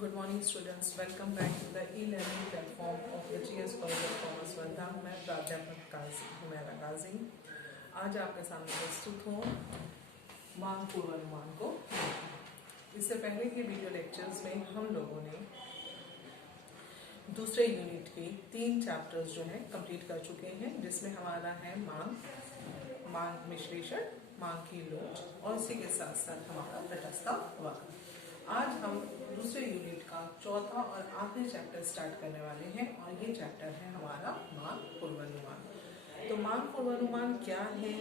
Good morning students, welcome back to the e-learning platform of the GS College of Commerce Wardha. मैं प्राध्यापक हुमैरा गाजी आज आपके सामने प्रस्तुत हूँ मांग पूर्वानुमान को। इससे पहले के वीडियो लेक्चर्स में हम लोगों ने दूसरे यूनिट के 3 चैप्टर्स जो हैं कंप्लीट कर चुके हैं, जिसमें हमारा है मांग विश्लेषण, मांग की लोच और इसी के साथ साथ हमारा तटस्थ वक्र। आज हम दूसरे यूनिट का चौथा और आखिरी चैप्टर स्टार्ट करने वाले हैं और ये चैप्टर है हमारा मांग पूर्वानुमान। तो मांग पूर्वानुमान क्या है,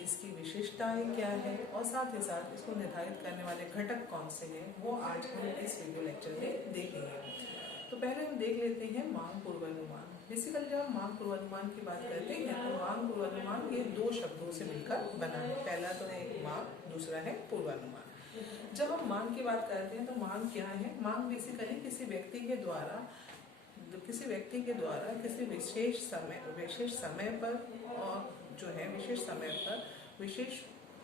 इसकी विशेषताएं क्या है और साथ ही साथ इसको निर्धारित करने वाले घटक कौन से हैं, वो आज हम इस वीडियो लेक्चर में देखेंगे। तो पहले हम देख लेते हैं मांग पूर्वानुमान। बेसिकली जब हम मांग पूर्वानुमान की बात करते हैं तो मांग पूर्वानुमान ये 2 शब्दों से मिलकर बना है। पहला तो है मांग, दूसरा है पूर्वानुमान। जब हम मांग की बात करते हैं तो मांग क्या है? मांग बेसिकली किसी व्यक्ति के द्वारा किसी विशेष समय पर और जो है विशेष समय पर विशेष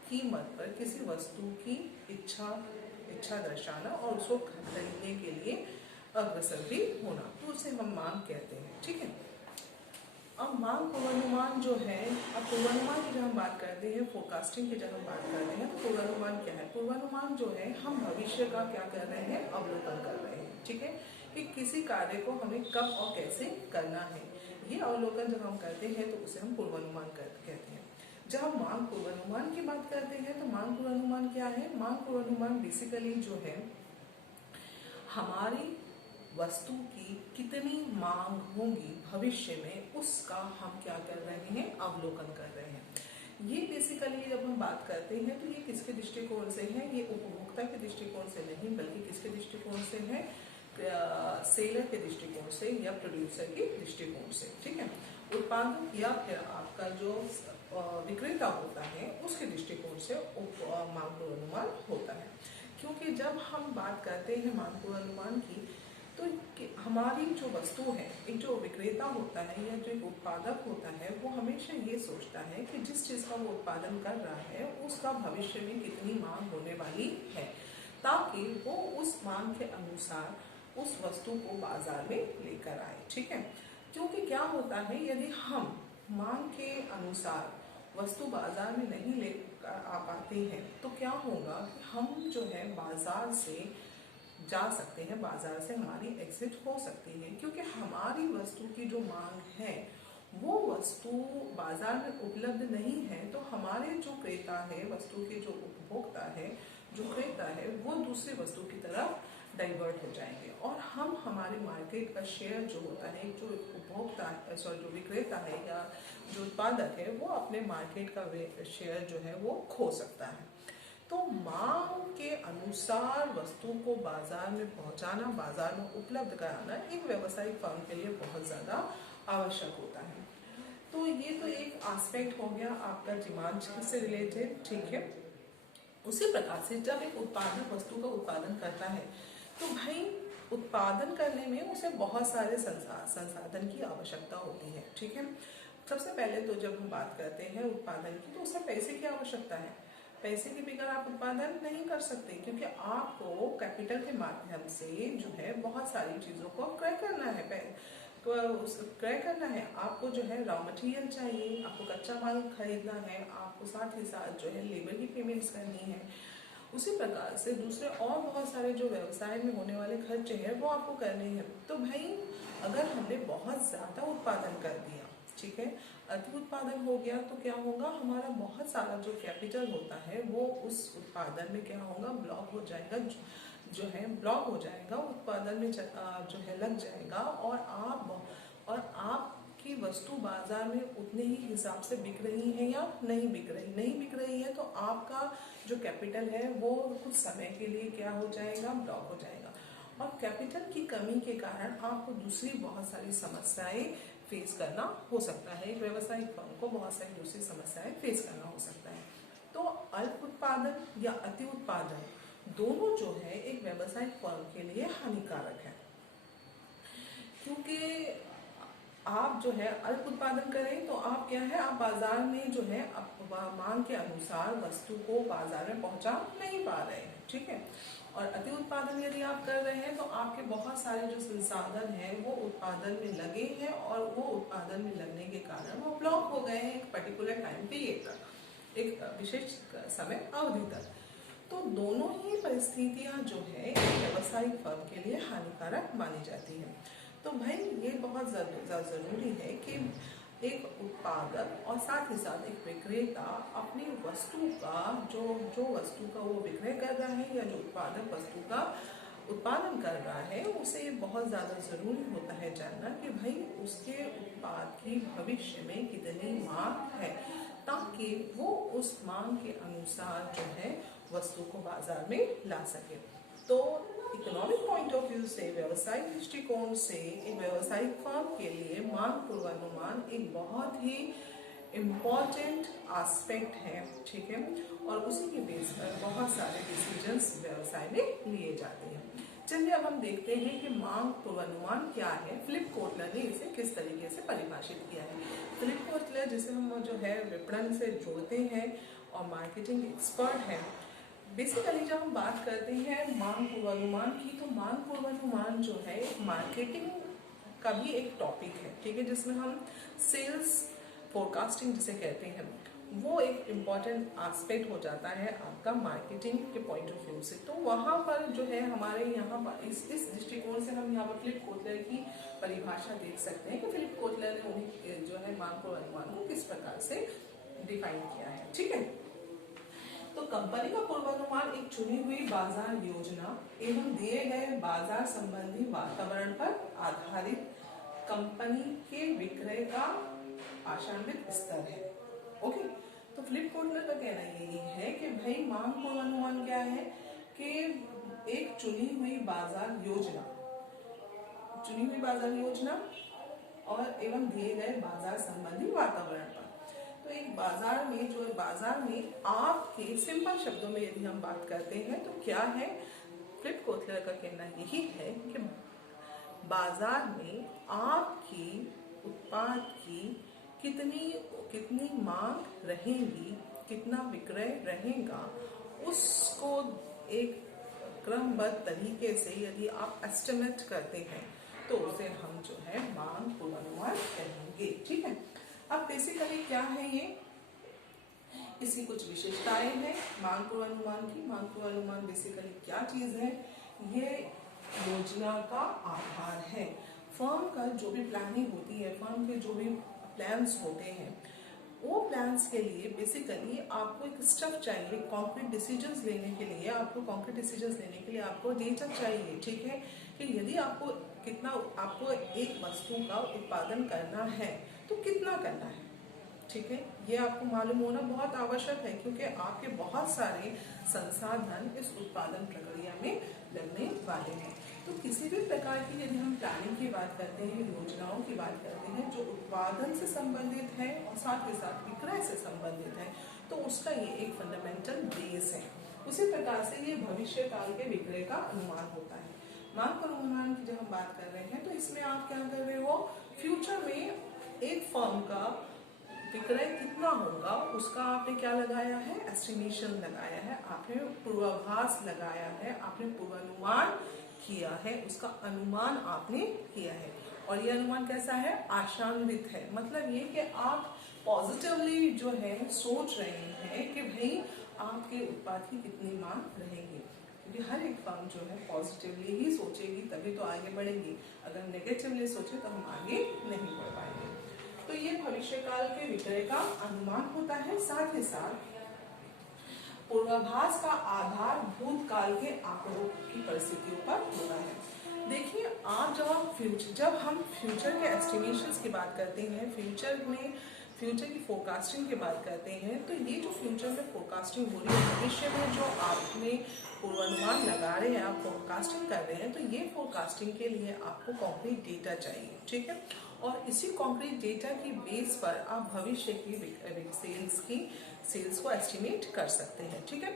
कीमत पर किसी वस्तु की इच्छा दर्शाना और उसको खरीदने के लिए अग्रसर भी होना, तो उसे हम मांग कहते हैं। ठीक है। अब मांग पूर्वानुमान जो है, अब पूर्वानुमान की जब हम बात करते हैं, फोरकास्टिंग की जब हम बात करते हैं तो पूर्वानुमान क्या है? पूर्वानुमान जो है हम भविष्य का क्या कर रहे हैं? अवलोकन कर रहे हैं। ठीक है, कि किसी कार्य को हमें कब और कैसे करना है, ये अवलोकन जब हम करते हैं तो उसे हम पूर्वानुमान कहते हैं। जब हम मांग पूर्वानुमान की बात करते हैं तो मांग पूर्वानुमान क्या है? मांग पूर्वानुमान बेसिकली जो है हमारी वस्तु की कितनी मांग होगी भविष्य में, उसका हम क्या कर रहे हैं? अवलोकन कर रहे हैं। ये बेसिकली जब हम बात करते हैं तो ये किसके दृष्टिकोण से है? ये उपभोक्ता के दृष्टिकोण से नहीं, बल्कि किसके दृष्टिकोण से है? सेलर के दृष्टिकोण से या प्रोड्यूसर के दृष्टिकोण से। ठीक है, उत्पादक या फिर आपका जो विक्रेता होता है उसके दृष्टिकोण से मांग पूर्वानुमान होता है। क्योंकि जब हम बात करते हैं मांग पूर्वानुमान की, तो हमारी जो वस्तु है, एक जो विक्रेता होता है या जो एक उत्पादक होता है, वो हमेशा ये सोचता है कि जिस चीज़ का वो उत्पादन कर रहा है उसका भविष्य में कितनी मांग होने वाली है, ताकि वो उस मांग के अनुसार उस वस्तु को बाजार में लेकर आए। ठीक है, क्योंकि क्या होता है, यदि हम मांग के अनुसार वस्तु बाजार में नहीं लेकर आ पाते हैं तो क्या होगा कि हम जो है बाजार से जा सकते हैं, बाजार से हमारी एग्जिट हो सकती है, क्योंकि हमारी वस्तु की जो मांग है वो वस्तु बाजार में उपलब्ध नहीं है। तो हमारे जो क्रेता है, वस्तु के जो उपभोक्ता है, जो क्रेता है, वो दूसरी वस्तु की तरफ डाइवर्ट हो जाएंगे और हम हमारे मार्केट का शेयर जो होता है, जो उपभोक्ता जो विक्रेता है या जो उत्पादक है, वो अपने मार्केट का शेयर जो है वो खो सकता है। तो मांग के अनुसार वस्तु को बाजार में पहुंचाना, बाजार में उपलब्ध कराना एक व्यावसायिक फर्म के लिए बहुत ज़्यादा आवश्यक होता है। तो ये तो एक एस्पेक्ट हो गया आपका डिमांड से रिलेटेड। ठीक है, उसी प्रकार से जब एक उत्पादक वस्तु का उत्पादन करता है तो भाई उत्पादन करने में उसे बहुत सारे संसाधन की आवश्यकता होती है। ठीक है, सबसे पहले तो जब हम बात करते हैं उत्पादन की, तो उसे पैसे की आवश्यकता है। पैसे के बगैर आप उत्पादन नहीं कर सकते, क्योंकि आपको कैपिटल के माध्यम से जो है बहुत सारी चीज़ों को क्रय करना है। आपको जो है रॉ मटेरियल चाहिए, आपको कच्चा माल खरीदना है, आपको साथ ही साथ जो है लेबर की पेमेंट्स करनी है। उसी प्रकार से दूसरे और बहुत सारे जो व्यवसाय में होने वाले खर्चे हैं वो आपको करने हैं। तो भाई अगर हमने बहुत ज़्यादा उत्पादन कर दिया, ठीक है, अति उत्पादन हो गया, तो क्या होगा, हमारा बहुत सारा जो कैपिटल होता है वो उस उत्पादन में क्या होगा, ब्लॉक हो जाएगा, ब्लॉक हो जाएगा, उत्पादन में जो है लग जाएगा और आपकी वस्तु बाजार में उतने ही हिसाब से बिक रही है या नहीं बिक रही है, तो आपका जो कैपिटल है वो कुछ समय के लिए क्या हो जाएगा, ब्लॉक हो जाएगा। और कैपिटल की कमी के कारण आपको दूसरी बहुत सारी समस्याएं फेस करना हो सकता है। एक व्यावसायिक फर्म को बहुत सारी दूसरी समस्याएं फेस करना हो सकता है। तो अल्प उत्पादन या अति उत्पादन दोनों जो है एक व्यावसायिक फर्म के लिए हानिकारक है, क्योंकि आप जो है अल्प उत्पादन करें तो आप क्या है, आप बाजार में जो है मांग के अनुसार वस्तु को बाजार में पहुंचा नहीं पा रहे हैं। ठीक है, और अति उत्पादन यदि आप कर रहे हैं तो आपके बहुत सारे जो संसाधन हैं वो उत्पादन में लगे हैं और वो उत्पादन में लगने के कारण वो ब्लॉक हो गए हैं एक पर्टिकुलर टाइम पीरियड तक, एक विशेष समय अवधि तक। तो दोनों ही परिस्थितियां जो है व्यावसायिक फर्म के लिए हानिकारक मानी जाती है। तो भाई ये बहुत ज़रूरी है कि एक उत्पादक और साथ ही साथ एक विक्रेता अपनी वस्तु का जो वस्तु का वो विक्रय कर रहा है या जो उत्पादक वस्तु का उत्पादन कर रहा है उसे ये बहुत ज़्यादा ज़रूरी होता है जानना कि भाई उसके उत्पाद की भविष्य में कितनी मांग है, ताकि वो उस मांग के अनुसार जो है वस्तु को बाजार में ला सके। तो इकोनॉमिक पॉइंट ऑफ व्यू से, व्यवसायिक दृष्टिकोण से एक व्यावसायिक फर्म के लिए मांग पूर्वानुमान एक बहुत ही इम्पॉर्टेंट एस्पेक्ट है, ठीक है। और उसी के बेस पर बहुत सारे डिसीजंस व्यवसाय में लिए जाते हैं। चलिए अब हम देखते हैं कि मांग पूर्वानुमान क्या है। फिलिप कोटलर ने इसे किस तरीके से परिभाषित किया है। फिलिप कोटलर जिसे हम जो है विपणन से जोड़ते हैं और मार्केटिंग एक्सपर्ट है, बेसिकली जब हम बात करते हैं मांग पूर्वानुमान की, तो मांग पूर्वानुमान जो है मार्केटिंग का भी एक टॉपिक है, ठीक है, जिसमें हम सेल्स फोरकास्टिंग जिसे कहते हैं वो एक इम्पॉर्टेंट एस्पेक्ट हो जाता है आपका मार्केटिंग के पॉइंट ऑफ व्यू से। तो वहाँ पर जो है हमारे यहाँ पर इस दृष्टिकोण से हम यहाँ पर फिलिप कोटलर की परिभाषा देख सकते हैं कि फिलिप कोटलर ने उन्हें जो है मांग पूर्वानुमान को किस प्रकार से डिफाइन किया है, ठीक है। तो कंपनी का पूर्वानुमान एक चुनी हुई बाजार योजना एवं दिए गए बाजार संबंधी वातावरण पर आधारित कंपनी के विक्रय का आशान्वित स्तर है। ओके, तो फिलिप कोटलर का कहना यही है कि भाई मांग पूर्वानुमान क्या है कि एक चुनी हुई बाजार योजना और एवं दिए गए बाजार संबंधी वातावरण पर। तो एक बाजार में आपके सिंपल शब्दों में यदि हम बात करते हैं तो क्या है, फिलिप कोटलर का कहना यही है कि बाजार में आपकी उत्पाद की कितनी मांग रहेगी, कितना विक्रय रहेगा, उसको एक क्रमबद्ध तरीके से यदि आप एस्टिमेट करते हैं तो उसे हम जो है मांग पूर्वानुमान कहेंगे, ठीक है। अब बेसिकली क्या है ये, इसकी कुछ विशेषताएं हैं मांग पूर्वानुमान की। मांग पूर्वानुमान बेसिकली क्या चीज है, ये योजना का आधार है। फर्म का जो भी प्लानिंग होती है, फर्म के जो भी प्लान्स होते हैं, वो प्लान्स के लिए बेसिकली आपको एक स्टेप चाहिए, कॉन्क्रीट डिसीजंस लेने के लिए आपको डेटा चाहिए, ठीक है, कि यदि आपको एक वस्तु का उत्पादन करना है तो कितना करना है, ठीक है, ये आपको मालूम होना बहुत आवश्यक है, क्योंकि आपके बहुत सारे संसाधन इस उत्पादन प्रक्रिया में लगने वाले हैं। तो किसी भी प्रकार की यदि हम प्लानिंग की बात करते हैं, योजनाओं की बात करते हैं जो उत्पादन से संबंधित है और साथ ही साथ विक्रय से संबंधित है, तो उसका ये एक फंडामेंटल बेस है। उसी प्रकार से ये भविष्य काल के विक्रय का अनुमान होता है। मांग पूर्वानुमान की जब हम बात कर रहे हैं तो इसमें आप क्या कर रहे हो, फ्यूचर में एक फर्म का विक्रय कितना होगा उसका आपने क्या लगाया है, एस्टिमेशन लगाया है, आपने पूर्वाभास लगाया है, आपने पूर्वानुमान किया है, उसका अनुमान आपने किया है। और ये अनुमान कैसा है, आशान्वित है। मतलब ये कि आप पॉजिटिवली जो है सोच रहे हैं कि भाई आपके उत्पाद की कितनी मांग रहेगी, क्योंकि हर एक फर्म जो है पॉजिटिवली ही सोचेगी तभी तो आगे बढ़ेगी। अगर नेगेटिवली सोचे तो हम आगे नहीं बढ़ पाएंगे। तो ये भविष्य काल के विक्रय का अनुमान होता है। साथ ही साथ पूर्वाभास का आधार भूतकाल के आंकड़ों की परिस्थितियों पर होता है। देखिए, जब हम फ्यूचर के एस्टिमेशंस की बात करते हैं, फ्यूचर की फोरकास्टिंग की बात करते हैं, तो ये जो फ्यूचर में फोरकास्टिंग हो रही है, भविष्य में जो आपने पूर्वानुमान लगा रहे हैं, आप फोरकास्टिंग कर रहे हैं, तो ये फोरकास्टिंग के लिए आपको कॉन्क्रीट डेटा चाहिए, ठीक है। और इसी कॉन्क्रीट डेटा की बेस पर आप भविष्य की सेल्स को एस्टिमेट कर सकते हैं, ठीक है।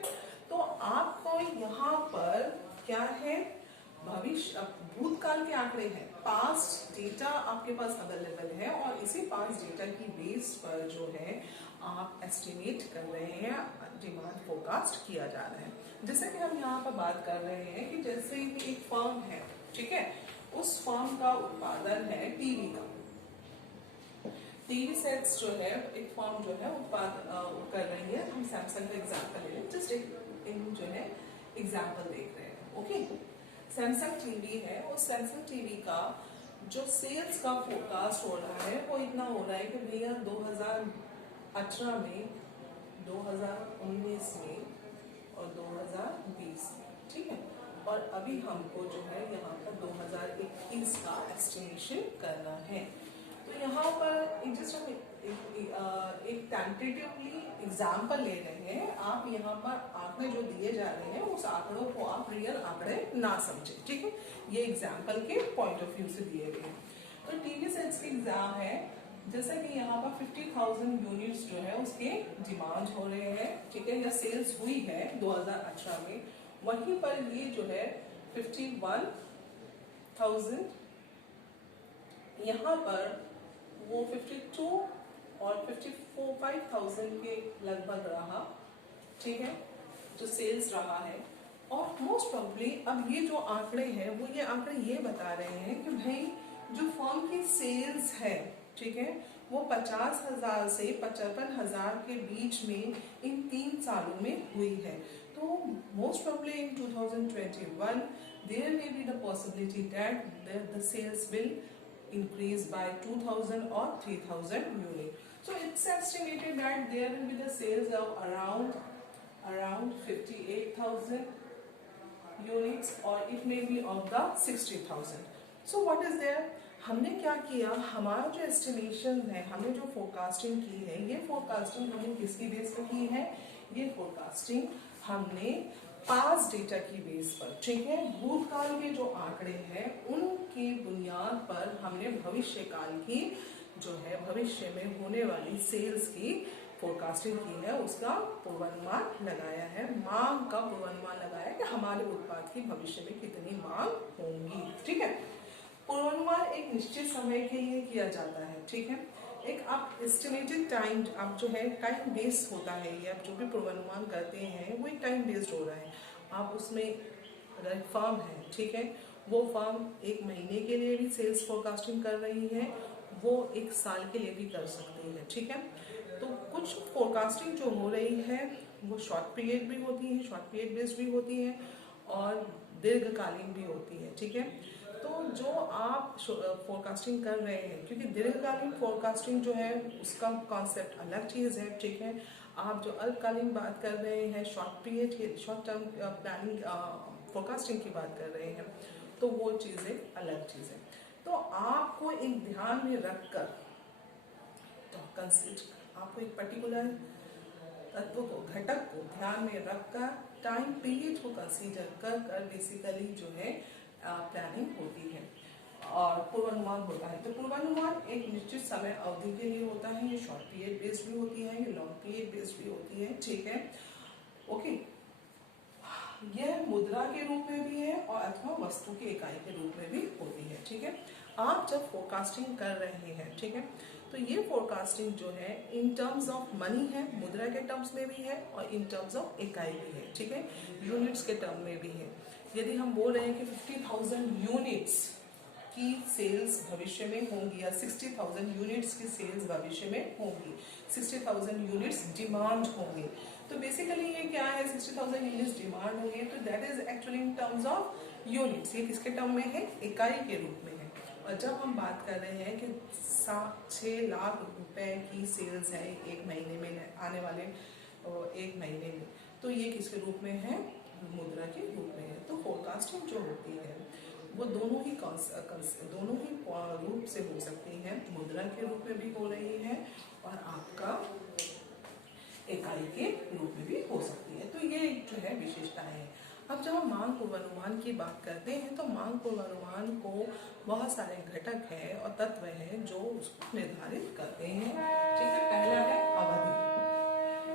तो आपको यहाँ पर क्या है, भविष्य भूतकाल के आंकड़े हैं, पास्ट डेटा आपके पास अवेलेबल है और इसी पास्ट डेटा की बेस पर जो है आप एस्टिमेट कर रहे हैं, डिमांड फोरकास्ट किया जा रहा है। जैसे कि हम यहाँ पर बात कर रहे हैं कि जैसे कि एक फर्म है, ठीक है, उस फर्म का उत्पादन है टीवी का, टीवी सेट्स जो है एक फर्म जो है उत्पादन कर रही है। हम सैमसंग का एग्जांपल ले लें, जस्ट एक जो है एग्जांपल देख रहे हैं। ओके, सैमसंग टीवी है, उस सैमसंग टीवी का जो सेल्स का फोरकास्ट हो रहा है वो इतना हो रहा है कि भैया 2018 में, 2019 में और 2020 में, ठीक है, और अभी हमको जो है यहाँ पर 2021 का एस्टिमेशन करना है। तो यहाँ पर जस्ट एक टेंटेटिवली एग्जाम्पल ले रहे हैं, आप यहाँ पर आंकड़े जो दिए जा रहे हैं उस आंकड़ों को आप रियल आंकड़े ना समझे, ठीक है, ये एग्जाम्पल के पॉइंट ऑफ व्यू से दिए गए हैं। तो टीवी सेट्स के एग्जाम है, जैसे कि यहाँ पर 50,000 यूनिट्स जो है उसके डिमांड हो रहे हैं, ठीक है, या सेल्स हुई है 2018 में, वहीं पर ये जो है 51,000, यहाँ पर वो 52 और 55,000 के लगभग रहा, ठीक है, जो सेल्स रहा है। और मोस्ट प्रॉब्ली अब ये जो आंकड़े हैं वो ये आंकड़े ये बता रहे हैं कि भाई जो फर्म की सेल्स है, ठीक है, वो 50,000 से 55,000 के बीच में इन 3 सालों में हुई है। तो most probably in 2021 there may be the possibility that the sales will increase by 2,000 or 3,000 units. So it's estimated that there will be the sales of around 58,000 units, or it may be of the 60,000. So what is there? हमने क्या किया, हमारा जो estimation है, हमने जो forecasting की है, ये फोरकास्टिंग हमने किसकी बेस पर की है? ये फोरकास्टिंग हमने पास्ट डेटा की बेस पर, ठीक है, भूतकाल के जो आंकड़े हैं उनकी बुनियाद पर हमने भविष्य काल की जो है भविष्य में होने वाली सेल्स की फोरकास्टिंग की है, उसका पूर्वानुमान लगाया है, मांग का पूर्वानुमान लगाया कि हमारे उत्पाद की भविष्य में कितनी मांग होंगी, ठीक है। पूर्वानुमान एक निश्चित समय के लिए किया जाता है, ठीक है, एक आप एस्टिमेटेड टाइम, आप जो है टाइम बेस्ड होता है, ये आप जो भी पूर्वानुमान करते हैं वो एक टाइम बेस्ड हो रहा है। आप उसमें अगर एक फर्म है, ठीक है, वो फर्म 1 महीने के लिए भी सेल्स फोरकास्टिंग कर रही है, वो 1 साल के लिए भी कर सकती है, ठीक है। तो कुछ फोरकास्टिंग जो हो रही है वो शॉर्ट पीरियड भी होती है, शॉर्ट पीरियड बेस्ड भी होती है और दीर्घकालीन भी होती है, ठीक है। तो जो आप फोरकास्टिंग कर रहे हैं, क्योंकि दीर्घकालीन फोरकास्टिंग जो है उसका कॉन्सेप्ट अलग चीज़ है, ठीक है, आप जो अल्पकालीन बात कर रहे हैं, शॉर्ट पीरियड की, शॉर्ट टर्म प्लानिंग फोरकास्टिंग की बात कर रहे हैं, तो वो चीज़ें अलग चीज़ है। तो आपको एक ध्यान में रखकर, तो आपको एक पर्टिकुलर तत्व को, घटक को ध्यान में रखकर टाइम पीरियड को कंसीडर कर बेसिकली जो है प्लानिंग होती है और पूर्वानुमान होता है। तो पूर्वानुमान एक निश्चित समय अवधि के लिए होता है, ये शॉर्ट पीरियड बेस्ड भी होती है, ये लॉन्ग पीरियड बेस्ड भी होती है, ठीक है, ओके। यह मुद्रा के रूप में भी है और अथवा वस्तु की इकाई के रूप में भी होती है, ठीक है। आप जब फोरकास्टिंग कर रहे हैं, ठीक है, तो ये फोरकास्टिंग जो है इन टर्म्स ऑफ मनी है, मुद्रा के टर्म्स में भी है और इन टर्म्स ऑफ इकाई भी है, ठीक है, यूनिट्स के टर्म में भी है। यदि हम बोल रहे हैं कि 50,000 यूनिट्स की सेल्स भविष्य में होंगी या 60,000 यूनिट्स की सेल्स भविष्य में होंगी, 60,000 यूनिट्स डिमांड होंगे, तो बेसिकली ये क्या है, 60,000 यूनिट्स डिमांड होंगे, तो that is actually in terms of units, ये किसके टर्म में है, इकाई के रूप में है। और जब हम बात कर रहे हैं कि 6 लाख रुपए की सेल्स है 1 महीने में, आने वाले 1 महीने में, तो ये किसके रूप में है, मुद्रा के रूप में है। तो फोरकास्टिंग जो होती है वो दोनों ही रूप से हो सकती है, मुद्रा के रूप में भी हो रही है और आपका इकाई के रूप में भी हो सकती है। तो ये जो है विशेषताएं हैं। अब जब हम मांग पूर्वानुमान की बात करते हैं तो मांग पूर्वानुमान को बहुत सारे घटक है और तत्व है जो उसको निर्धारित करते हैं, ठीक है। पहला है अवधि।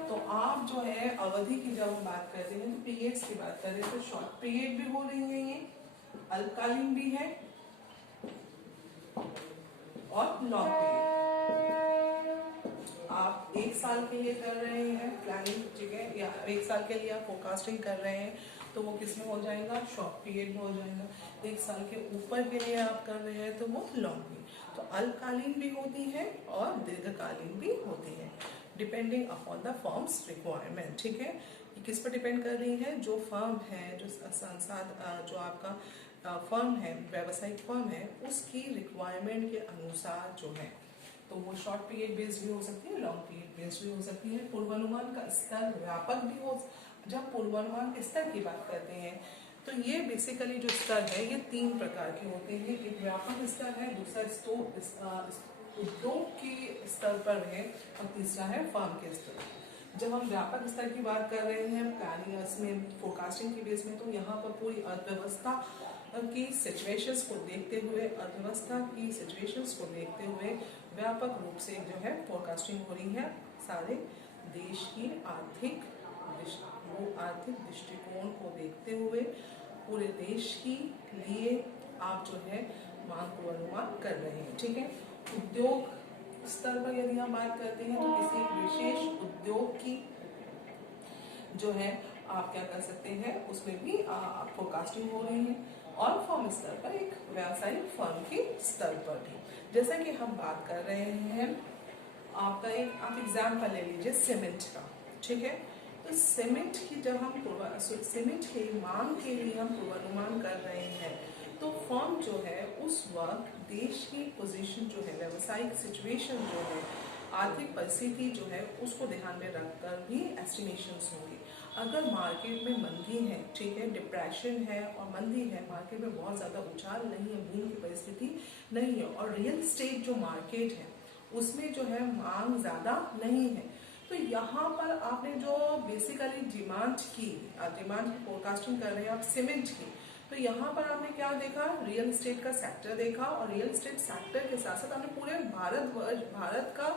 तो आप जो है अवधि की जब हम बात करते हैं तो पीरियड्स की बात कर रहे हैं, तो शॉर्ट पीरियड भी हो रही है ये, अल्पकालीन भी है और लॉन्ग पीरियड। आप 1 साल के लिए कर रहे हैं प्लानिंग, ठीक है, या 1 साल के लिए आप फोरकास्टिंग कर रहे हैं तो वो किस में हो जाएगा, शॉर्ट पीरियड में हो जाएगा। 1 साल के ऊपर के लिए आप कर रहे हैं तो वो लॉन्ग पीरियड। तो अल्पकालीन भी होती है और दीर्घकालीन भी होती है, depending upon the firms requirement, ठीक है। ये किस पर डिपेंड कर रही है, जो फर्म है, जो संसाध जो आपका फर्म है, व्यावसायिक फर्म है, उसकी रिक्वायरमेंट के अनुसार जो है, तो वो शॉर्ट पीरियड बेस्ड भी हो सकती है, लॉन्ग पीरियड बेस्ड भी हो सकती है। पूर्वानुमान का स्तर व्यापक भी हो। जब पूर्वानुमान के स्तर की बात करते हैं तो ये बेसिकली जो स्तर है ये 3 प्रकार के होते हैं। एक व्यापक स्तर है, दूसरा उद्योग के स्तर पर है और तीसरा है फर्म के स्तर। जब हम व्यापक स्तर की बात कर रहे हैं प्लानिंग में, फोरकास्टिंग के बेस में, तो यहाँ पर पूरी अर्थव्यवस्था की सिचुएशंस को देखते हुए, व्यापक रूप से जो है फोरकास्टिंग हो रही है। सारे देश की आर्थिक दृष्टिकोण को देखते हुए पूरे देश के लिए आप जो है मांग पूर्वानुमान कर रहे हैं, ठीक है। उद्योग स्तर पर यदि हम बात करते हैं तो किसी एक विशेष उद्योग की जो है आप क्या कर सकते हैं, उसमें भी फोरकास्टिंग हो रही है। और फर्म स्तर पर एक व्यावसायिक फर्म के स्तर पर भी, जैसा कि हम बात कर रहे हैं, आप एग्जाम्पल ले लीजिए सीमेंट का, ठीक है। तो सीमेंट की जब हम सीमेंट की मांग के लिए हम पूर्वानुमान कर रहे हैं तो फर्म जो है उस वक्त देश की पोजीशन जो है, व्यावसायिक सिचुएशन जो है, आर्थिक परिस्थिति जो है, उसको ध्यान में रखकर भी एस्टिमेशंस होंगी। अगर मार्केट में मंदी है, ठीक है, डिप्रेशन है और मंदी है, मार्केट में बहुत ज़्यादा उछाल नहीं है, बूम की परिस्थिति नहीं है, और रियल एस्टेट जो मार्केट है उसमें जो है मांग ज़्यादा नहीं है, तो यहाँ पर आपने जो बेसिकली डिमांड की फोरकास्टिंग कर रहे हैं आप सीमेंट की, तो यहाँ पर आपने क्या देखा, रियल एस्टेट का सेक्टर देखा, और रियल एस्टेट सेक्टर के साथ साथ आपने पूरे भारत का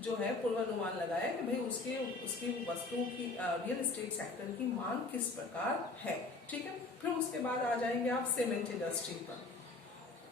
जो है पूर्वानुमान लगाया कि भाई उसकी वस्तुओं की रियल एस्टेट सेक्टर की मांग किस प्रकार है, ठीक है। फिर उसके बाद आ जाएंगे आप सीमेंट इंडस्ट्री पर,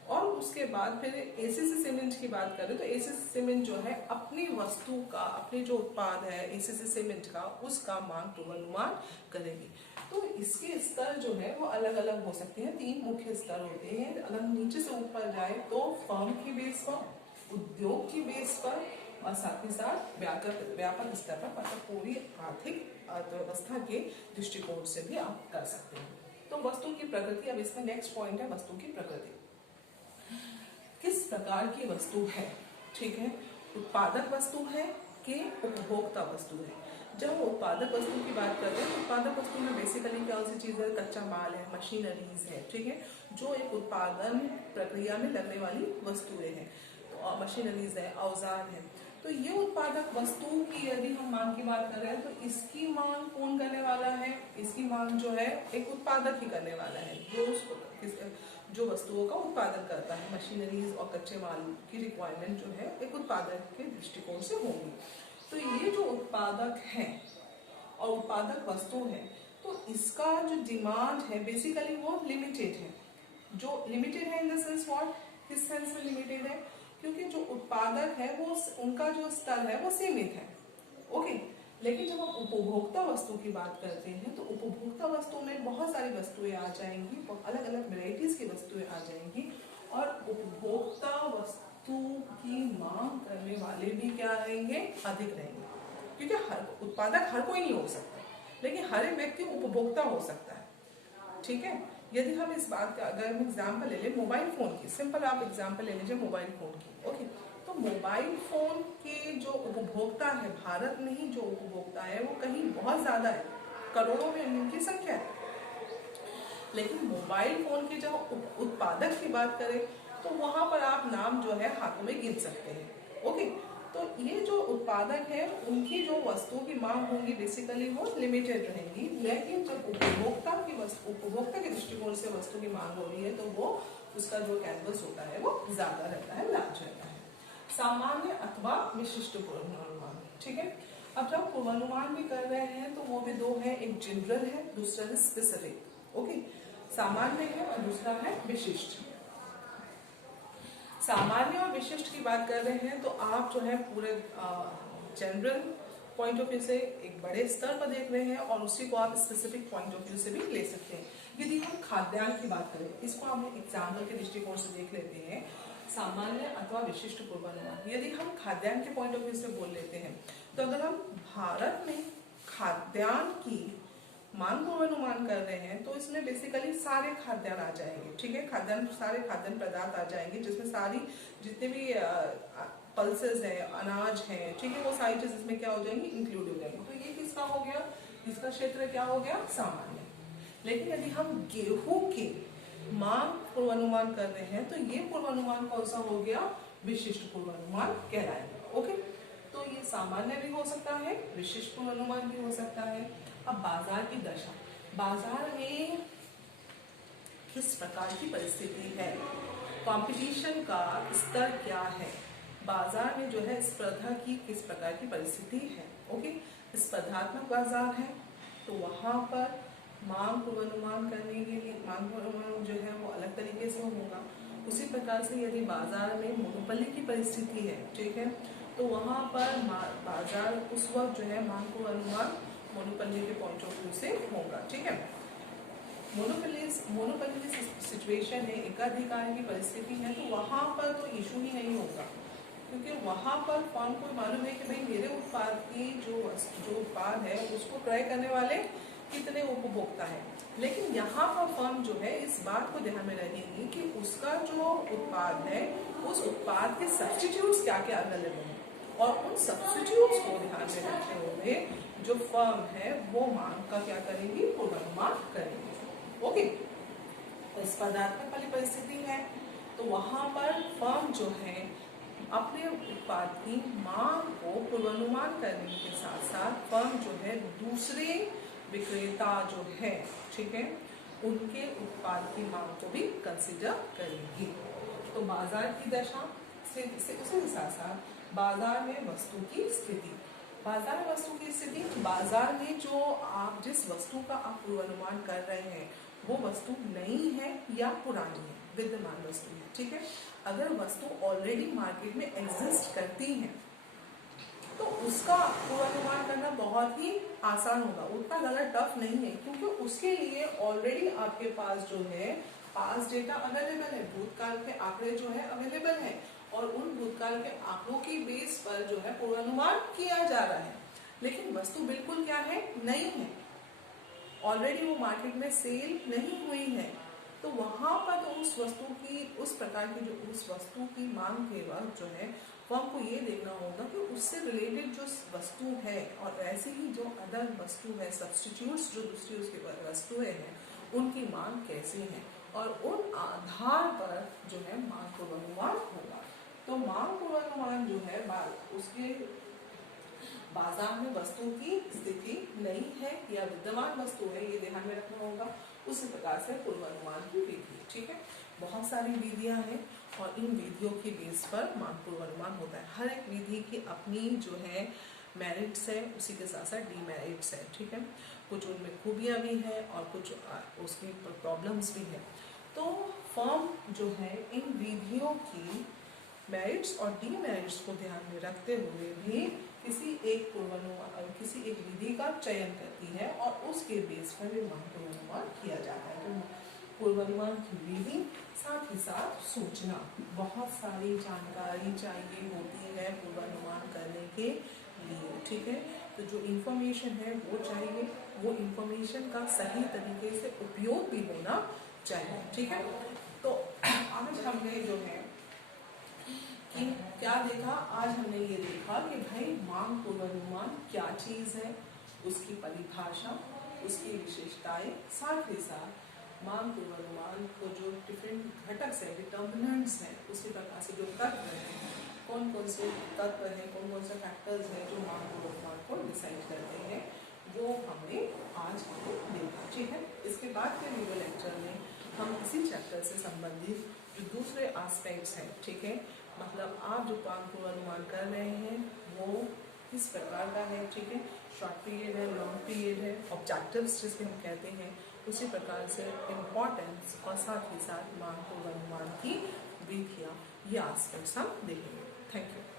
और उसके बाद फिर एसीसी सीमेंट की बात करें तो एसीसी सीमेंट जो है अपनी वस्तु का, अपने जो उत्पाद है एसीसी सीमेंट का, उसका मांग पूर्वानुमान करेगी। तो इसके स्तर जो है वो अलग अलग हो सकते हैं, 3 मुख्य स्तर होते हैं। अगर नीचे से ऊपर जाए तो फर्म की बेस पर, उद्योग की बेस पर, और साथ ही साथ व्यापक स्तर पर, मतलब पूरी आर्थिक अर्थव्यवस्था के दृष्टिकोण से भी आप कर सकते हैं। तो वस्तु की प्रकृति, अब इसका नेक्स्ट पॉइंट है वस्तु की प्रकृति। किस प्रकार की वस्तु है, ठीक है, उत्पादक वस्तु है कि उपभोक्ता वस्तु है। जब हम उत्पादक वस्तु की बात करते हैं तो उत्पादक वस्तु में बेसिकली क्या सी चीज़ है, कच्चा माल है, मशीनरीज है, ठीक है, जो एक उत्पादन प्रक्रिया में लगने वाली वस्तुएं हैं, तो मशीनरीज है, औजार है। तो ये उत्पादक वस्तु की यदि हम मांग की बात कर रहे हैं तो इसकी मांग कौन करने वाला है, इसकी मांग जो है एक उत्पादक ही करने वाला है, जो वस्तुओं का उत्पादन करता है। मशीनरीज और कच्चे माल की रिक्वायरमेंट जो है एक उत्पादक के दृष्टिकोण से होगी। तो ये जो उत्पादक है और उत्पादक वस्तु है, तो इसका जो डिमांड है बेसिकली वो लिमिटेड है। जो लिमिटेड है इन द सेंस व्हाट, किस सेंस में लिमिटेड है, क्योंकि जो उत्पादक है वो उनका जो स्तर है वो सीमित है, ओके। लेकिन जब हम उपभोक्ता वस्तु की बात करते हैं तो उपभोक्ता वस्तु में बहुत सारी वस्तुएं आ जाएंगी, अलग अलग वेराइटीज की वस्तुएं आ जाएंगी, और उपभोक्ता वस्तु की मांग करने वाले भी क्या रहेंगे, अधिक रहेंगे, क्योंकि हर उत्पादक हर कोई नहीं हो सकता, लेकिन हर एक व्यक्ति उपभोक्ता हो सकता है, ठीक है। यदि हम इस बात का अगर हम एग्जाम्पल ले लें मोबाइल फोन की, सिंपल आप एग्जाम्पल ले लीजिए मोबाइल फोन की, ओके। तो मोबाइल फोन के जो उपभोक्ता है, भारत में ही जो उपभोक्ता है वो कहीं बहुत ज्यादा है, करोड़ों में उनकी संख्या है। लेकिन मोबाइल फोन के जब उत्पादक की बात करें तो वहां पर आप नाम जो है हाथों में गिन सकते हैं, ओके। तो ये जो उत्पादक है उनकी जो वस्तुओं की मांग होगी बेसिकली वो लिमिटेड रहेंगी, लेकिन जब उपभोक्ता के दृष्टिकोण से वस्तु की मांग हो रही है तो वो उसका जो कैनवस होता है वो ज्यादा रहता है, लार्ज रहता है। सामान्य अथवा विशिष्ट पूर्वानुमान, ठीक है। अब जब पूर्वानुमान भी कर रहे हैं तो वो भी 2 है, एक जनरल है, दूसरा है स्पेसिफिक, ओके। सामान्य है और दूसरा है विशिष्ट। सामान्य और विशिष्ट की बात कर रहे हैं तो आप जो है पूरे जनरल पॉइंट ऑफ व्यू से एक बड़े स्तर पर देख रहे हैं और उसी को आप स्पेसिफिक पॉइंट ऑफ व्यू से भी ले सकते हैं। यदि हम खाद्यान्न की बात करें, इसको हम एग्जाम्पल के दृष्टिकोण से देख लेते हैं, सामान्य अथवा विशिष्ट पूर्वानुमान। यदि हम खाद्यान्न के पॉइंट ऑफ व्यू से बोल लेते हैं तो अगर हम भारत में खाद्यान्न की मांग पूर्वानुमान कर रहे हैं तो इसमें बेसिकली सारे खाद्यान्न आ जाएंगे, ठीक है। सारे खाद्यान्न पदार्थ आ जाएंगे जिसमें सारी जितने भी पल्सेस है, अनाज है, ठीक है, वो सारी चीज इसमें क्या हो जाएंगी, इंक्लूड हो जाएंगी। तो ये किसका हो गया, इसका क्षेत्र क्या हो गया, सामान्य। लेकिन यदि हम गेहूं की मांग पूर्वानुमान कर रहे हैं तो ये पूर्वानुमान कौन सा हो गया, विशिष्ट पूर्वानुमान कहलाएगा। ओके, तो ये सामान्य भी हो सकता है, विशिष्ट पूर्वानुमान भी हो सकता है। अब बाजार की दशा, बाजार में किस प्रकार की परिस्थिति है, कंपटीशन का स्तर क्या है, बाजार में जो है स्पर्धा की किस प्रकार की परिस्थिति है। ओके, स्पर्धात्मक बाजार है तो वहां पर मांग पूर्वानुमान करने के लिए मांग पूर्वानुमान जो है वो अलग तरीके से होगा। उसी प्रकार से यदि बाजार में मोनोपोली की परिस्थिति है, ठीक है, तो वहां पर बाजार उस वक्त जो है मांग पूर्वानुमान मोनोपोली के पॉइंट ऑफ व्यू से होगा, ठीक है। मोनोपोली सिचुएशन है, एकाधिकार की परिस्थिति है, तो वहां पर तो इशू ही नहीं होगा, क्योंकि वहां पर फर्म को मालूम है कि भाई मेरे उत्पाद की जो उत्पाद है उसको क्रय करने वाले कितने उपभोक्ता है। लेकिन यहाँ पर फर्म जो है इस बात को ध्यान में रखेगी कि उसका जो उत्पाद है उस उत्पाद के सब्स्टिट्यूट्स क्या क्या अवेलेबल है, और उन सब्स्टिट्यूट्स को ध्यान में रखते हुए जो फर्म है वो मांग का क्या करेंगी, पूर्वानुमान करेंगी। ओके, तो स्पर्धात्मक वाली परिस्थिति है तो वहां पर फर्म जो है अपने उत्पाद की मांग को पूर्वानुमान करने के साथ साथ फर्म जो है दूसरे विक्रेता जो है, ठीक है, उनके उत्पाद की मांग को भी कंसीडर करेंगी। तो बाजार की दशा से उसी के साथ साथ बाजार में वस्तु की स्थिति, बाजार में वस्तु की स्थिति, बाजार में जो आप जिस वस्तु का आप पूर्वानुमान कर रहे हैं वो वस्तु नई है या पुरानी है, विद्यमान वस्तु है, ठीक है। अगर वस्तु ऑलरेडी मार्केट में एग्जिस्ट करती है तो उसका पूर्वानुमान करना बहुत ही आसान होगा, उतना ज़्यादा टफ नहीं है, क्योंकि उसके लिए ऑलरेडी आपके पास जो है पास डेटा अवेलेबल है, भूतकाल के आंकड़े जो है अवेलेबल है, और उन भूतकाल के आंकड़ों की बेस पर जो है पूर्वानुमान किया जा रहा है। लेकिन वस्तु बिल्कुल क्या है, नई है, ऑलरेडी वो मार्केट में सेल नहीं हुई है, तो वहां पर तो उस वस्तु की उस प्रकार की जो उस वस्तु की मांग के वक्त जो है फर्म को ये देखना होगा कि उससे रिलेटेड जो वस्तु है और ऐसे ही जो अदर वस्तु है, सब्स्टिट्यूट्स जो दूसरी उसकी वस्तुएं हैं, उनकी मांग कैसी है, और उन आधार पर जो है मांग पूर्वानुमान होगा। तो मांग पूर्वानुमान जो है उसके बाजार में वस्तु की स्थिति नई है या विद्यमान वस्तु है, ये ध्यान में रखना होगा। उसी प्रकार से पूर्वानुमान की विधि, ठीक है, बहुत सारी विधियां हैं और इन विधियों की बेस पर मांग पूर्वानुमान होता है। हर एक विधि की अपनी जो है मेरिट्स है, उसी के साथ साथ डीमेरिट्स है, ठीक है, कुछ उनमें खूबियां भी हैं और कुछ उसकी प्रॉब्लम्स भी हैं। तो फर्म जो है इन विधियों की मेरिट्स और डीमेरिट्स को ध्यान में रखते हुए भी किसी एक विधि का चयन करती है और उसके बेस पर भी मांग पूर्वानुमान किया जाता है। तो पूर्वानुमान की विधि साथ ही साथ सूचना, बहुत सारी जानकारी चाहिए होती है पूर्वानुमान करने के लिए, ठीक है। तो जो इंफॉर्मेशन है वो चाहिए, वो इंफॉर्मेशन का सही तरीके से उपयोग भी होना चाहिए, ठीक है। तो आज हमने जो है कि क्या देखा, आज हमने ये देखा कि भाई मांग पूर्वानुमान क्या चीज है, उसकी परिभाषा, उसकी विशेषताएं, साथ ही साथ मांग पूर्वानुमान को जो डिफरेंट घटक है, डिटर्मिनेंट्स हैं, उसी प्रकार से जो तत्व हैं, कौन कौन से तत्व हैं, कौन कौन से फैक्टर्स हैं जो मांग पूर्वानुमान को डिसाइड करते हैं, वो हमने आज देखा, ठीक है। इसके बाद के वीडियो लेक्चर में हम इसी चैप्टर से संबंधित जो दूसरे एस्पेक्ट्स हैं, ठीक है, मतलब आप जो मांग पूर्वानुमान कर रहे हैं वो किस प्रकार का है, ठीक है, शॉर्ट पीरियड है, लॉन्ग पीरियड है, ऑब्जेक्टिव्स जिसके हम कहते हैं, उसी प्रकार से इम्पोर्टेंस और साथ ही साथ मांग पूर्वानुमान की विधियाँ, ये एस्पेक्ट्स हम देखेंगे। Thank you.